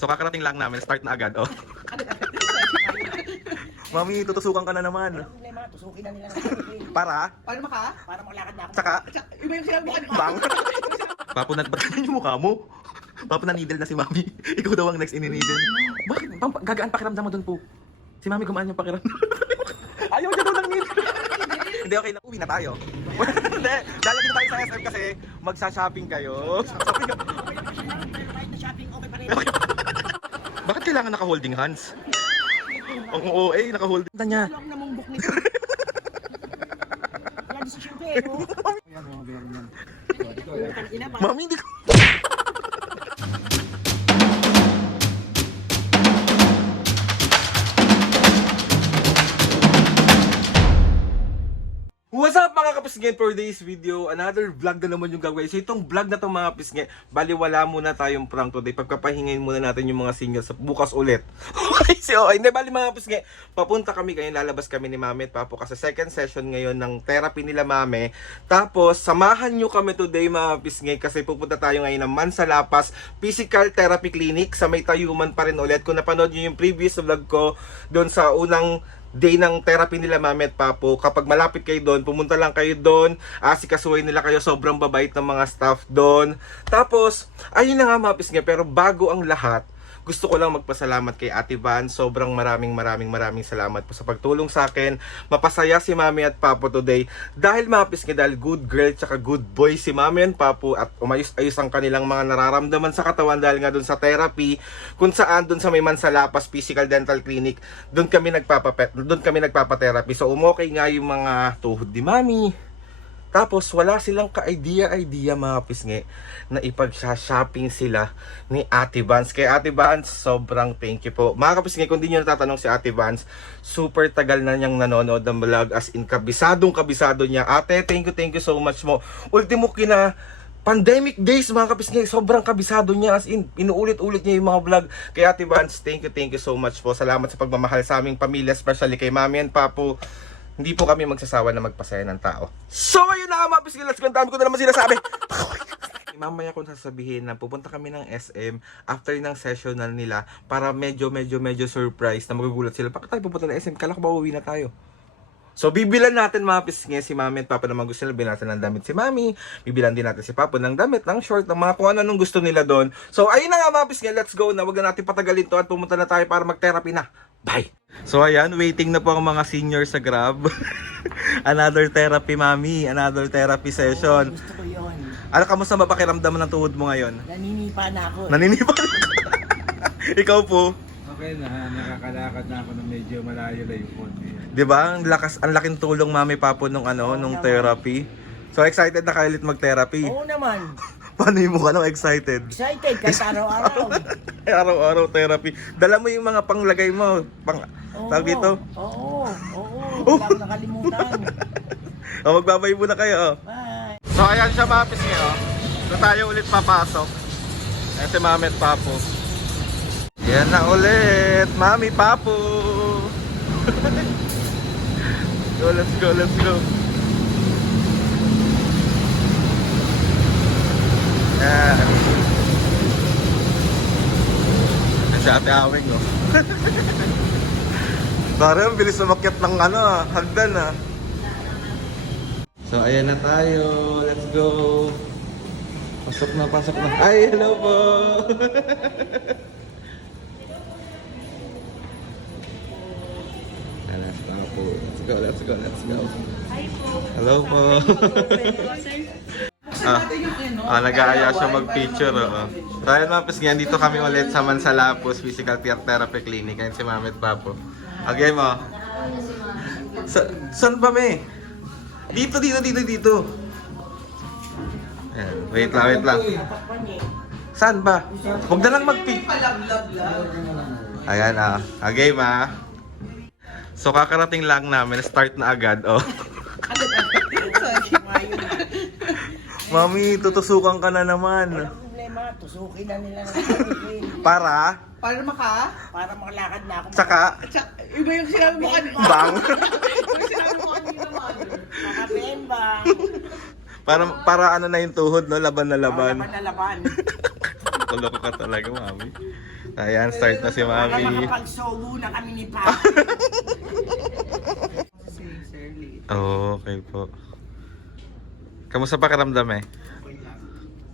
So kakarating lang namin, start na agad, oh. Mami, tutusukan ka na naman. Walang problema, tusukin na nila. Para? Para makalakad na ako. Tsaka? Iba yung sinabi mo kanina. Bang! Papo, ba't ganyan yung mukha mo? Papo, na-needle na si Mami. Ikaw daw ang next ini-needle. Bakit? Gagaan pakiramdam mo dun po. Si Mami gumaan yung pakiramdam. Ayaw niya daw ng needle. Hindi, okay na. Uwi na tayo. Hindi, lalagyan tayo sa SM kasi magsa-shopping kayo. Kahit na shopping, okay pa rin. Bakit kailangan naka-holding hands? Ang OA, naka-holding hands niya. Ano ang namumbok nito? Wala desisyon ko eh. Mami, hindi ko... What's up mga kapisngen, for today's video, another vlog na naman yung gagawin. So itong vlog na itong mga kapisngen, baliwala muna tayong prank today. Pagpapahingayin muna natin yung mga singles sa bukas ulit. Hindi bali mga kapisngen, papunta kami ngayon, lalabas kami ni Mami at Papo kasi second session ngayon ng therapy nila Mami. Tapos samahan nyo kami today mga kapisngen kasi pupunta tayo ngayon ng Mansalapas Physical Therapy Clinic sa may Tayuman pa rin ulit. Kung napanood nyo yung previous vlog ko doon sa unang day ng therapy nila Mami at Papo, kapag malapit kayo doon, pumunta lang kayo doon, asikasuhin nila kayo, sobrang babait ng mga staff doon. Tapos, ayun na nga mga pisngi, pero bago ang lahat, gusto ko lang magpasalamat kay Ate Van. Sobrang maraming salamat po sa pagtulong sa akin. Mapasaya si Mami at Papo today. Dahil mga pisngi, dahil good girl tsaka good boy si Mami at Papo at umayos-ayos ang kanilang mga nararamdaman sa katawan dahil nga dun sa therapy, kung saan dun sa may Mansalapas Physical Dental Clinic, dun kami nagpapa-therapy. So umokay nga yung mga tuhod ni Mami. Tapos wala silang ka-idea mga pisngi na ipag-shopping sila ni Ate Vance. Kay Ate Vance, sobrang thank you po. Mga kapisngi, kung di nyo natatanong si Ate Vance, super tagal na niyang nanonood ng vlog, as in kabisado niya. Ate, thank you so much mo. Ultimo kina pandemic days mga kapisngi, sobrang kabisado niya, as in inuulit-ulit niya yung mga vlog. Kay Ate Vance, thank you so much po. Salamat sa pagmamahal sa aming pamilya, especially kay Mami and Papo. Hindi po kami magsasawa na magpasaya ng tao. So ayun na mga pisngi, let's go. Ang dami ko na naman sinasabi. Mamaya kong sasabihin na pupunta kami ng SM after ng sessional nila para medyo surprise na magugulat sila. Bakit tayo pupunta ng SM? Kala ko ba uwi na tayo? So bibilan natin mga pisngi, si Mami at Papa naman gusto nila, bilan natin ng damit si Mami. Bibilan din natin si Papa ng damit, ng short, ng mga kung ano nung gusto nila doon. So ayun na nga mga pisngi, let's go na. Wag na natin patagalin to at pumunta na tayo para mag-therapy na. Bye! So ayan, waiting na po ang mga senior sa Grab. Another therapy, Mami. Another therapy session. Gusto ko yun. Ano, kamusta ba pakiramdam ng tuhod mo ngayon? Naninipa na ako. Naninipa na. Ikaw po? Okay na, nakakalakad na ako ng medyo malayo-layo po. 'Di ba? Ang laking tulong Mami Papo nung nung therapy. So excited na kayo ulit mag-therapy. Oo naman. Paano yung mukha nang excited? Excited kahit araw-araw. Araw-araw therapy. Dala mo yung mga panglagay mo, tawag dito. Oo. Wala ko nakalimutan. O, magbabay muna kayo. Bye. So ayan siya mga pisngi, so tayo ulit papasok. Ayan si Mami at Papo. Yan na ulit, Mami, Papo. Let's go. Yan. Yan si Ate Awing, oh. Parang bilis umakyat ng hagdan, ah. So ayan na tayo, let's go. Pasok na. Ay, hello po. Let's go. Hello po. Nag-aaya siya mag-picture. So ayun mga pisngi, dito kami ulit sa Mansalapos Physical Therapy Clinic. Ayun si Mami at Papo. Okay mo? Saan ba me? Dito. Ayan, wait lang. Saan ba? Huwag na lang mag-picture. Ayan okay ma. So kakarating lang namin, start na agad, oh. Mami, tutusukan ka na naman. Walang problema, tusukin na nila. Para? Para makalakad na ako. Tsaka? Iba yung sinabi mo kanina. Bang? Iba yung sinabi mo kanina, Makabembang. Para ano na yung tuhod, no? Laban na laban. Laban. Loko-loko ka talaga, mami. Ayan, start na si Para mami. makapagsogo na kami ni Papa. Si Shirley. Okay po. Kamusta pakiramdam eh?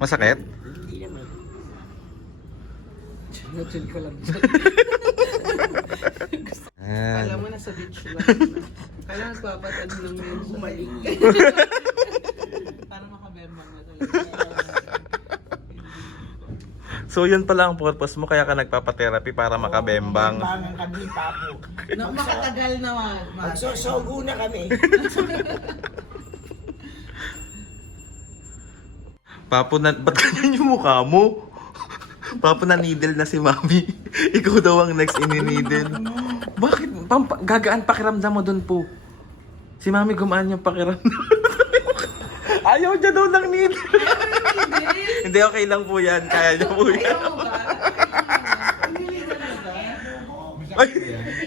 Masakit? Hindi naman. Chill ko lang. Ayan. Alam mo, nasa beach lang. Kailangan papatan lang yun. Bumalik. Para makabembang na talaga. So yun pala ang purpose mo, kaya ka nagpapa-therapy para makabembang. Bembangan kami, Papo. Na, makatagal naman. Magsosogo na kami. Papo na, ba't ganyan yung mukha mo? Papo na needle na si mami. Ikaw daw ang next ini-needle. Bakit? Gagaan pakiramdam mo dun po. Si mami gumaan yung pakiramdam. Ayaw niya daw ng needle. Hindi, okay lang po yan. Kaya niya po yan. Ayaw mo ba? Pumili ka na ba? Ay,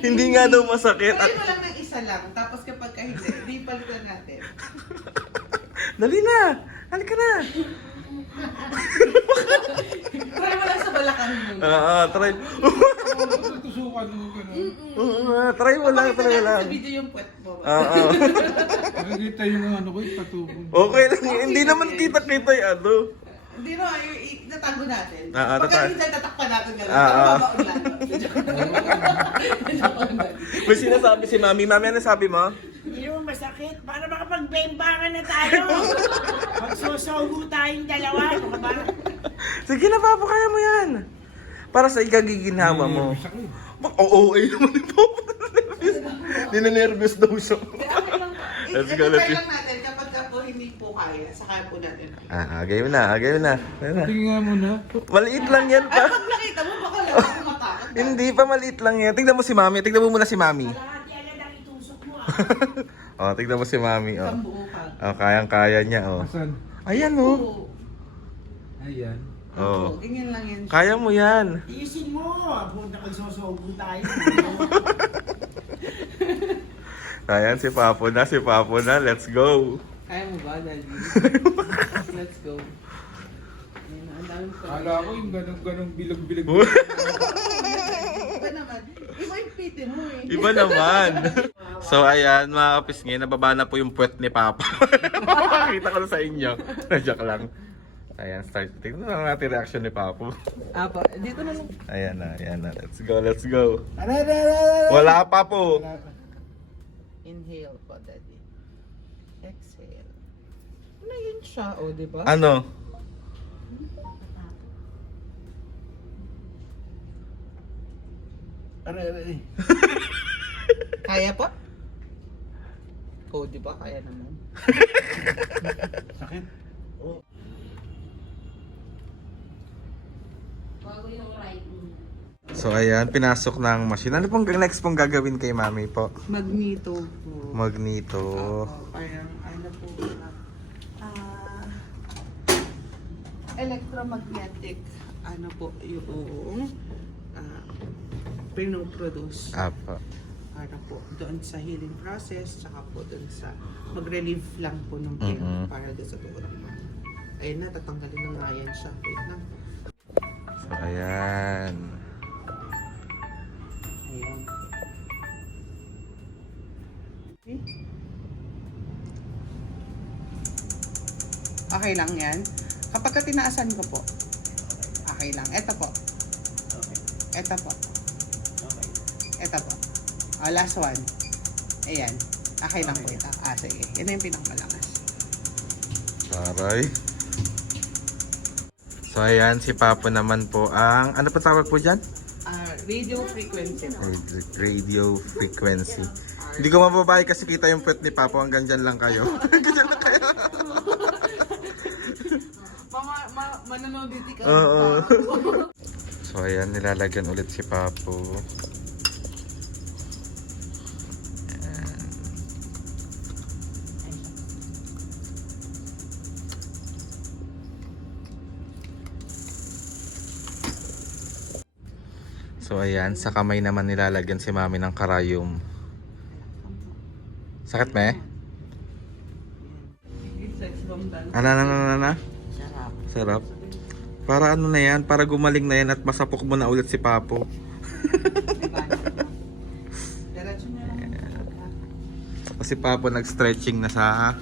hindi nga daw masakit. Pwede mo lang ng isa lang. Tapos kapag hindi, di palitan natin. Dali na. Halika na. Try mo lang sa balakang mo. Try. Tutusukan mo ka na. Try mo lang, try mo lang. Sa video yung puwet mo. Nakikita yung ano ko, yung patubong. Okay lang. Hindi naman kita-kita yung ano. Hindi no, itatago natin. Ah, Pagka tata- minsan tatakpan natin gano'n. Ah, ah. Babaon lang. Joke lang. May sinasabi si mami. Mami, ano sabi mo? Hindi naman masakit. Para makapagbembangan na tayo. Magsosogo tayong dalawa. Ano ba? Sige na, Papo, kaya mo yan. Para sa ikagiginhawa mo. Oo, ay naman ni Papo. Ninenervous daw siya. Let's go, let's go. I-try lang natin kapag po hindi po kaya. Saka po natin. Game na, game na. Game na. Tingnan nga muna. Maliit lang yan Ay, pa. pag nakita mo, baka lang ako matakot. Hindi pa, maliit lang yan. Tignan mo si mami. Tignan mo muna si mami. Lahat yan ang itusok mo. Tignan mo si mami. Isang buo ka. Kayang-kaya niya. Asan? Ayan, Oo. Ayan. Ganyan lang yan. Kaya mo yan. Tiisin mo. Punta magsosogo tayo. Ayan, si Papo na. Let's go. Kaya mo ba, Daddy? Let's go. Ayun, ang daming pa. Kala ko yung ganong bilag-bilag. Iba naman. Iba yung piti mo eh. Iba naman. So ayan, mga kapisngin, nababa na po yung puwet ni Papa. Makita ko na sa inyo. Joke lang. Ayan, start. Tingnan lang natin reaction ni Papo. Dito na lang. Ayan na. Let's go. Wala pa po. Inhale po, Daddy. Exhale. Ano yun siya? O, di ba? Ano? Kaya pa? O, di ba? Kaya naman. Sakit. So ayan, pinasok ng machine. Ano pong next pong gagawin kay Mami po? Magneto po. Magneto. Parang ano po na electromagnetic ano po yung pinoproduce Apa. para po doon sa healing process tsaka po doon sa mag-relieve lang po ng pain para doon sa tuhod mo. Ayun na, tatanggalin na nga yan siya. Wait lang. So ayan. Ayun. Okay lang yan. Kapag ka tinaasan ko po, okay lang. Eto po. Eto po. Eto po. Last one. Ayan. Okay lang po ito. Sige. Yan na yung pinakamalakas. Taray. So ayan, si Papo naman po ang, ano pa tawag po dyan? Radio frequency po. Radio frequency. Hindi ko mababae kasi kita yung puwet ni Papo, hanggang dyan lang kayo. Hanggang lang kayo. Mananoditi ka. Oo. So ayan, nilalagyan ulit si Papo. Ayan. So ayan, sa kamay naman nilalagyan si Mami ng karayom. Sakit me? Sex bomb dance. Ano? Sarap. Sarap. Para ano na yan, para gumaling na yan at masapok mo na ulit si Papo. Diba? Diretso na lang. Kasi Papo nag-stretching na sa...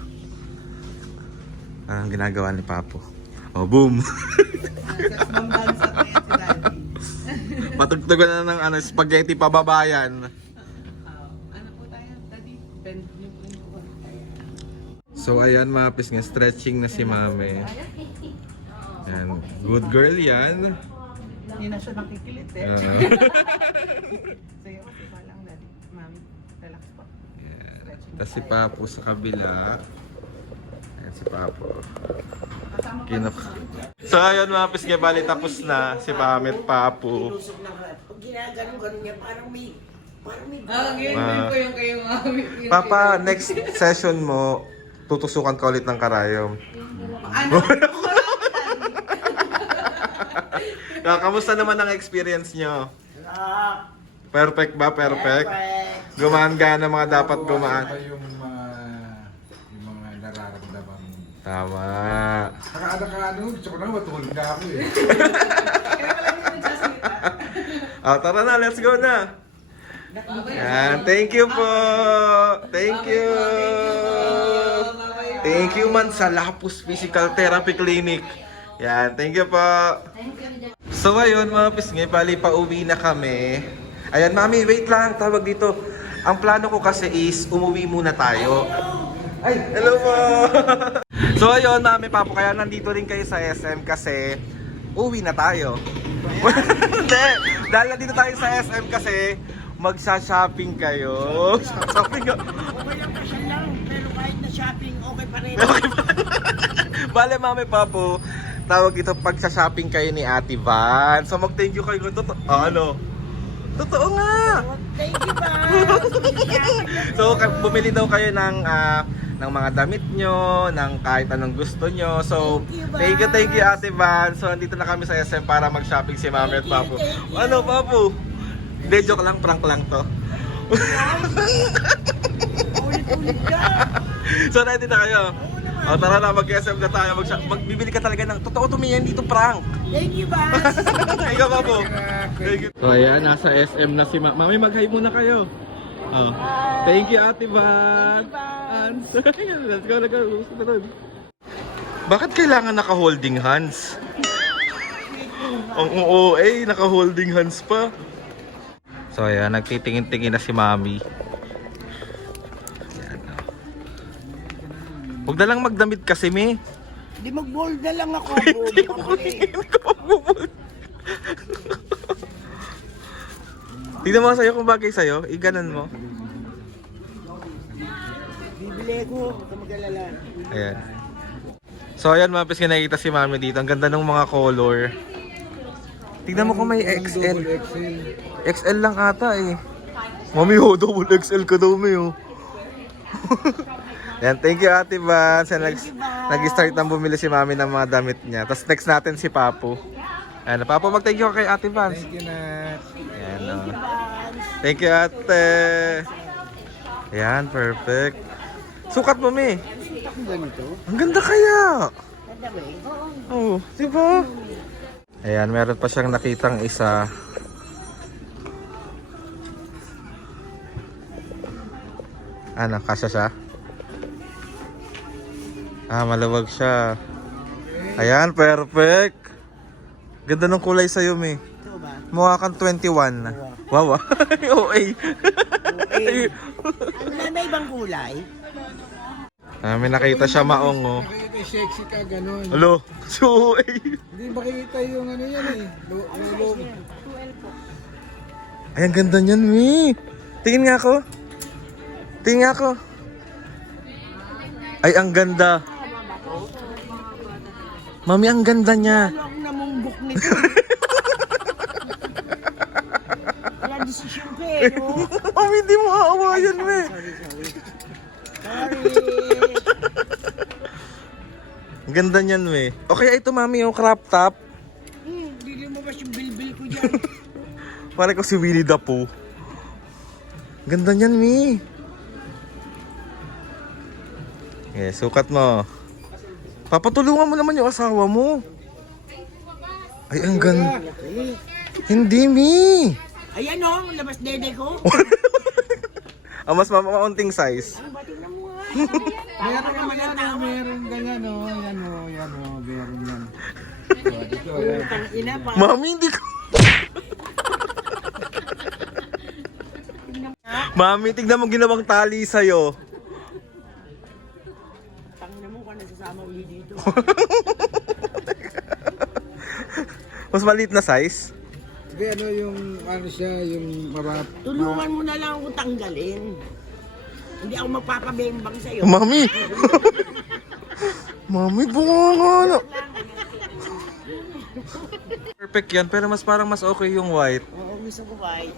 Anong ginagawa ni Papo? Oh, boom! Mambansa ko yan si Daddy. Patugtugan na ng ano, spaghetti pababayan. Ano po tayo, Daddy? Bend niyo po yung kuha. So ayan mga pisngi, stretching na si Mami. Yan. Good girl yan. Hindi na siya nakikilit eh. Ah. Sige po, diba lang, Daddy. Mami, relax po. Stretching Tapos si tayo. Papo sa kabila. Ayan si Papo. Kasama pa Kinap. So ayun mga pisngi, bali tapos na si Pamit Papo. Lusok ng rat. Pag ginaganon-ganon niya, parang may Ganyan po yung kayo, Mami. Yung Papa, next session mo, tutusukan ka ulit ng karayom. Ano? Kamusta naman ang experience nyo? sarap. Perfect ba? Perfect? Perfect. Gumaan-gaan ang mga dapat gumaan. Iba yung mga nararamdaman mo. Tama. Ano, gusto ko na matulog na ako eh. Kaya pala hindi nagsasalita. Tara na, let's go na. Yan, thank you po. Thank you. Thank you man sa Lapus Physical Therapy Clinic. Yan, thank you po. So ayun mga pisngi, bali pauwi na kami. Ayan mami, wait lang, tawag dito. Ang plano ko kasi is umuwi muna tayo. Ay, hello po. So ayun mami, Papo, kaya nandito rin kayo sa SM kasi uwi na tayo. Hindi, dahil nandito tayo sa SM kasi magsa-shopping kayo. Shopping ka. Okay lang pa siya lang, pero kahit na shopping, okay pa rin. Bale mami Papo, tawag ito pagsa-shopping kayo ni Ate Van. So mag-thank you kayo. Ano? Totoo nga. Thank you, ba? So bumili daw kayo ng mga damit nyo, ng kahit anong gusto nyo. So thank you Ate Van. So andito na kami sa SM para mag-shopping si Mami at Papo. Ano Papo? Hindi, joke lang, prank lang to. Ulit-ulit ka. So ready na kayo? O tara na, mag-SM na tayo. Magbibili ka talaga ng totoo tumiyan dito prank. Thank you, ba? Ikaw pa po. So ayan, nasa SM na si Mami, mag-hi muna kayo. Oh. Thank you Ate Van. Let's go, let's go. Bakit kailangan naka-holding hands? Ang OA, naka-holding hands pa. So ayan, nagtitingin-tingin na si Mami. Ayan, oh. Huwag na lang magdamit kasi, me. Di mag-bold na lang ako, bro. Tignan mo sa'yo kung bagay sa'yo, iganan mo. Bibili ko, huwag ka mag-alala. Ayan. So ayan mga pis, nakikita si Mami dito. Ang ganda ng mga color. Tignan mo kung may XL. XL lang ata eh. Mami, double XL ka daw, may oh. Yan, thank you Ate Van. Nag-start nang bumili si Mami ng mga damit niya. Tapos next natin si Papo. Ayan, Papo, mag-thank you kay Ate Van. Thank you na. Ayan, oh. Thank you Ate. Ayan, perfect. Sukat mo, Mi. Ang ganito. Ang ganda kaya. Ganda ba eh? Oh, di ba? Ayan, meron pa siyang nakitang isa. Ano, kasya siya? Maluwag siya. Ayan, perfect. Ganda ng kulay sa'yo, Mi. Ito ba? Mukha kang 21. Wow, OA. Ano na, may ibang kulay? May nakita siya maong, oh. Nakikita sexy ka, ganun. Alo, si OA. Hindi makikita yung ano yan eh. Lulong. Ay, ang ganda niyan, Mi. Tingin nga ako. Tingin nga ako. Ay, ang ganda. Mami, ang ganda niya. Ano akong namunggok nito? Wala desisyon ko eh, no? Mami, hindi mo aawayan, Mi. Sorry. Ang ganda niyan, Mi. Okay, ito, Mami, yung crop top. Hindi lumabas yung bilbil ko dyan. Parang ko si Winnie the Pooh. Ganda niyan, Mi. Okay, sukat mo. Papatulungan mo naman yung asawa mo. Ay, ang ganda. Laki. Hindi, Mi. Ayan o, labas dede ko. Ang mas maunting size. Ano ba, tingnan mo nga. Meron naman yan, meron ganyan o. Yan o, meron yan. O, dito, yan. Tang ina pa. Mami, hindi ko... Mami, tignan mo ginawang tali sa'yo. Tangina mo kung nasasama uli dito. Mas maliit na size. Hindi, ano yung, ano siya, yung Tulungan mo na lang ako tanggalin. Hindi ako magpapabembang sa'yo. Mami! Mami, bunga nga na. Perfect yan, pero mas parang mas okay yung white. Oo, gusto ko white.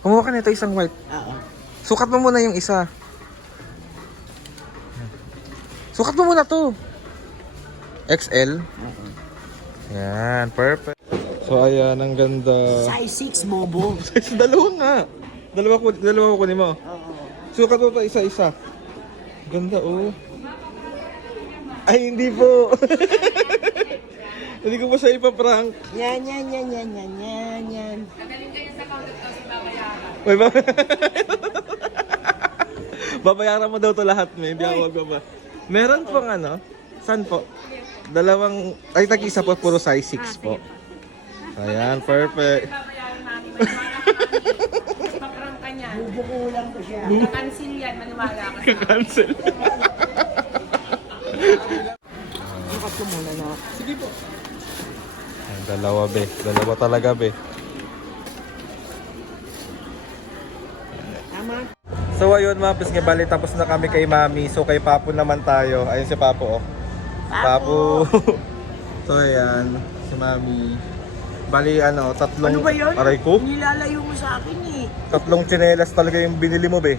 Kumuha ka nito isang white. Oo. Sukat mo muna yung isa. Sukat mo muna to. XL. Yan, perfect. So ayan, ang ganda. Size 6, bobo. Dalawa nga. Dalawa ko kunin mo. Oo. Sukat mo pa isa-isa. Ganda oh. Ay, hindi po. Hindi ko pa siya ipaprank. Yan. Uy, babayaran mo daw to lahat, may. Hindi ako magbaba. Meron pong ano? Saan po? Dalawang, ay tag-isa po, puro size 6 po. Ayan, perfect. Paprang ka niyan. Bubukulang ko siya. Cancel yan, maniwala ka sa Cancel. Sukat ko muna na. Sige po. Ay, dalawa be. Dalawa talaga be. Tama. So ayun mga pisngi, bali tapos na kami kay Mami. So kay Papo naman tayo. Ayun si Papo oh. Papo. So ayan, si Mami. Bali ano, tatlong... Ano ba yun? Aray ko. Nilalayo mo sa akin eh. Tatlong tsinelas talaga yung binili mo be.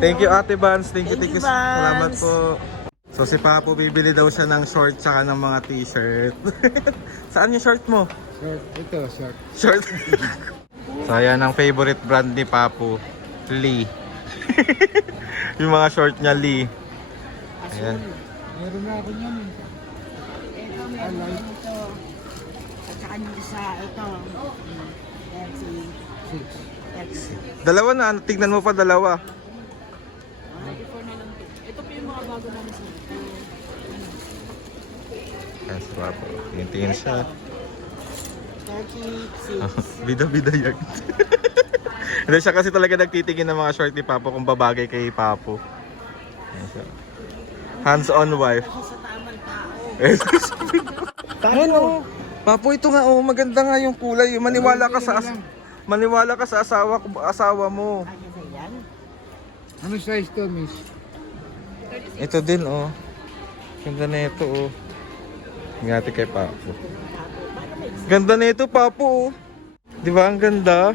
Thank you Ate Vance. Thank you. Thank you, Salamat Vance. po. So si Papo bibili daw siya ng short tsaka ng mga t-shirt. Saan yung short mo? short. Ito, short. Short. So ayan ang favorite brand ni Papo. Lee. Yung mga short niya Lee. Ayan. Meron na ako niyan. Ito, meron ito. At saka yung isa, ito. Pepsi. Dalawa na, tignan mo pa dalawa. Ayan si Papo. Tingin siya. 36. Bida-bida yan. Hindi siya kasi talaga nagtitingin ng mga short ni Papo kung babagay kay Papo. Ayan siya. Hands-on wife. Ako sa tamang tao. Ayan oh. Papo, ito nga oh, maganda nga yung kulay. Maniwala ka sa asawa mo. Ano na yan? Ano size to, miss? Ito din oh. Ganda na ito oh. Ingati kay Papo. Ganda na ito, Papo oh. Di ba ang ganda?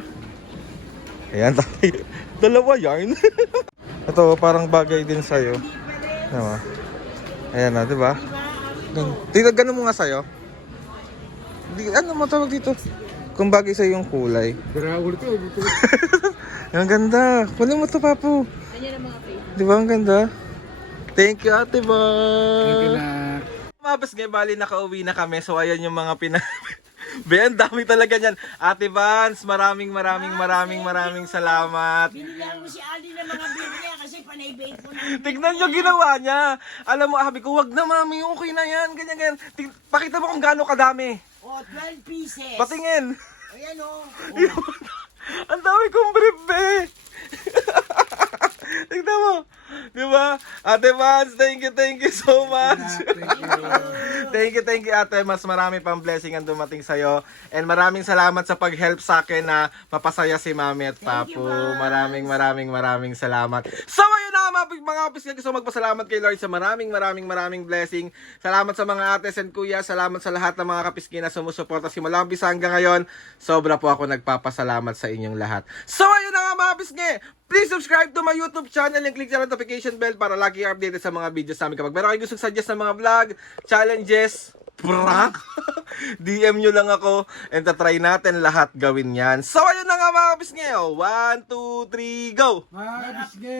Ayan tayo. Dalawa yarn. Ito parang bagay din sa'yo. Diba? Ayan na, di ba? Tingnan, ganun mo nga sa'yo. Ano mo tawag dito? Kung bagay sa'yo yung kulay. Drawol to. Ang ganda. Kunin mo to, Papo. Di ba ang ganda? Thank you, Ate Ba. Thank you na. Mabas ngayon, bali nakauwi na kami. So ayan yung mga Be, ang dami talaga niyan. Ate Vance, maraming salamat. Binigyan mo si Ali ng mga beer niya kasi panay-bait ko na. Tignan nyo ginawa niya. Alam mo, sabi ko, wag na mami, okay na yan. Ganyan. Pakita mo kung gaano kadami. Oh, 12 pieces. Patingin. Ayan o. Ang dami kong brief, be. Tignan mo. Di ba? Ate Vance, thank you so much. Thank you ate. Mas marami pang blessing ang dumating sa'yo. And maraming salamat sa pag-help sa akin na mapasaya si Mami at Papo. Maraming salamat. So ayun na mga kapis, gusto magpasalamat kay Lord sa maraming blessing. Salamat sa mga ates and kuya. Salamat sa lahat ng mga kapiski na sumusuporta simula umpisa hanggang ngayon. Sobra po ako nagpapasalamat sa inyong lahat. So ayun na mga kapiski. Please subscribe to my YouTube channel and click the notification bell para lagi updated sa mga videos namin. Kapag meron kayo gusto suggest ng mga vlog, challenges, prank, DM nyo lang ako and tatry natin lahat gawin yan. So ayun na nga mga kapisngi. 1, 2, 3, go! Bisge.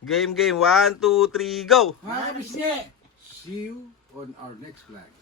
Game. 1, 2, 3, go! Mga bisne. See you on our next vlog.